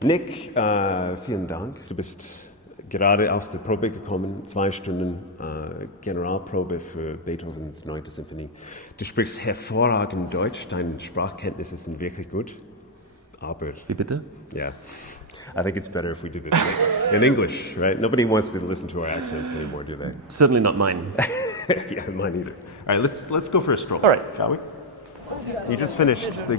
Nick, vielen Dank. Du bist gerade aus der Probe gekommen, 2 Stunden Generalprobe für Beethovens 9. Symphonie. Du sprichst hervorragend Deutsch, deine Sprachkenntnisse sind wirklich gut. Aber... Wie bitte? Yeah. I think it's better if we do this in English, right? Nobody wants to listen to our accents anymore, do they? Certainly not mine. Yeah, mine either. All right, let's go for a stroll. All right. Shall we? You just finished the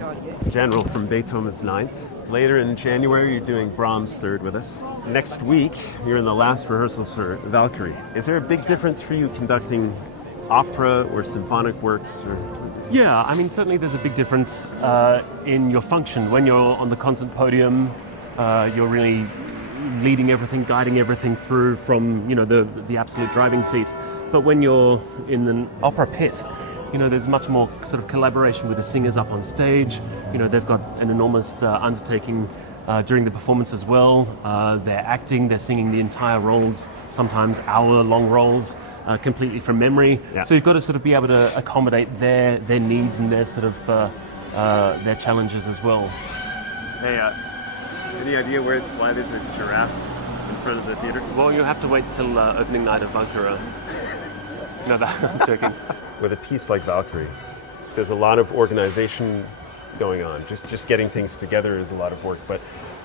general from Beethoven's 9th. Later in January, you're doing Brahms' 3rd with us. Next week, you're in the last rehearsals for Valkyrie. Is there a big difference for you conducting opera or symphonic works? Or... Yeah, I mean, certainly there's a big difference in your function. When you're on the concert podium, you're really leading everything, guiding everything through from, the absolute driving seat. But when you're in the opera pit, there's much more sort of collaboration with the singers up on stage. They've got an enormous undertaking during the performance as well. They're acting, they're singing the entire roles, sometimes hour-long roles, completely from memory. Yeah. So you've got to sort of be able to accommodate their needs and their sort of their challenges as well. Hey, any idea why there's a giraffe in front of the theater? Well, you'll have to wait till opening night of Valkyrie. No, I'm joking. With a piece like Valkyrie, there's a lot of organization going on. Just getting things together is a lot of work. But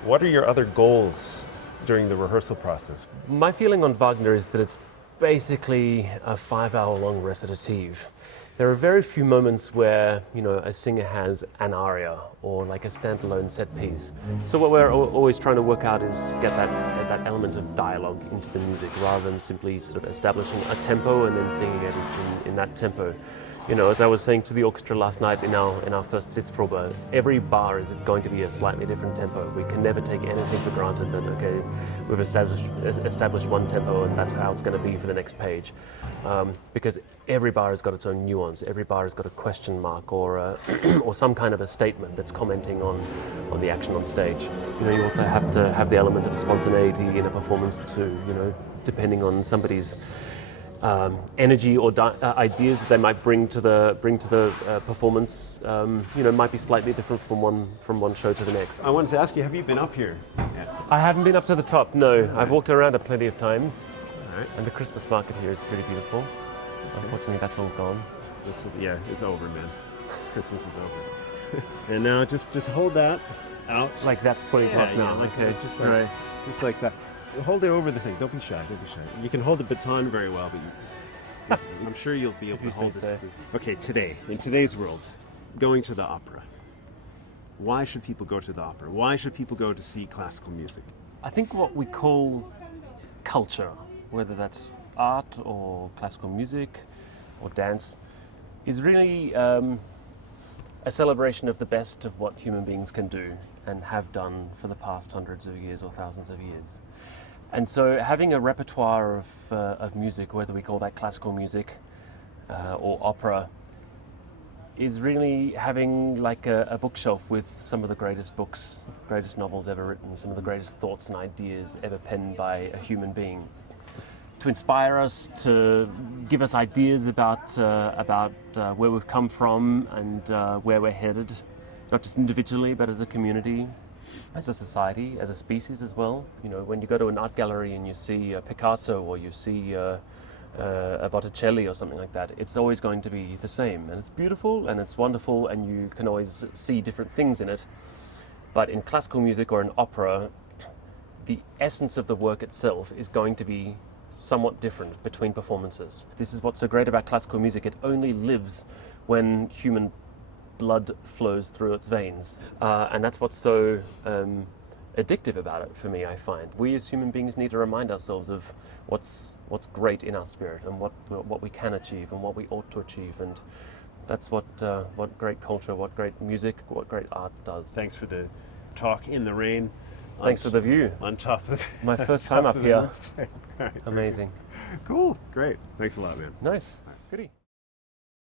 what are your other goals during the rehearsal process? My feeling on Wagner is that it's basically a 5-hour-long recitative. There are very few moments where, a singer has an aria or like a standalone set piece. So what we're always trying to work out is get that element of dialogue into the music rather than simply sort of establishing a tempo and then singing it in that tempo. As I was saying to the orchestra last night in our first Sitzprobe, every bar is going to be a slightly different tempo. We can never take anything for granted that, okay, we've established one tempo and that's how it's going to be for the next page. Because every bar has got its own nuance. Every bar has got a question mark or or some kind of a statement that's commenting on the action on stage. You also have to have the element of spontaneity in a performance too, depending on somebody's energy or ideas that they might bring to the performance, might be slightly different from one show to the next. I wanted to ask you, have you been up here yet? I haven't been up to the top, no. I've walked around it plenty of times. All right. And the Christmas market here is pretty beautiful. Unfortunately, that's all gone. It's over, man. Christmas is over. And now just hold that out. Like that's pointing to us now. Okay, just like that. Hold it over the thing. Don't be shy. You can hold the baton very well, but I'm sure you'll be able to hold this. Okay, today, in today's world, going to the opera. Why should people go to the opera? Why should people go to see classical music? I think what we call culture, whether that's art or classical music or dance, is really a celebration of the best of what human beings can do and have done for the past hundreds of years or thousands of years. And so having a repertoire of music, whether we call that classical music or opera, is really having like a bookshelf with some of the greatest books, greatest novels ever written, some of the greatest thoughts and ideas ever penned by a human being. To inspire us, to give us ideas about where we've come from and where we're headed, not just individually, but as a community, as a society, as a species as well. When you go to an art gallery and you see Picasso or you see a Botticelli or something like that, it's always going to be the same. And it's beautiful and it's wonderful and you can always see different things in it. But in classical music or in opera, the essence of the work itself is going to be somewhat different between performances. This is what's so great about classical music. It only lives when human blood flows through its veins. And that's what's so addictive about it for me, I find. We as human beings need to remind ourselves of what's great in our spirit and what we can achieve and what we ought to achieve. And that's what great culture, what great music, what great art does. Thanks for the talk in the rain. Thanks for the view. On top of my first time up here. Right. Amazing. Cool. Great. Thanks a lot, man. Nice. Goodie.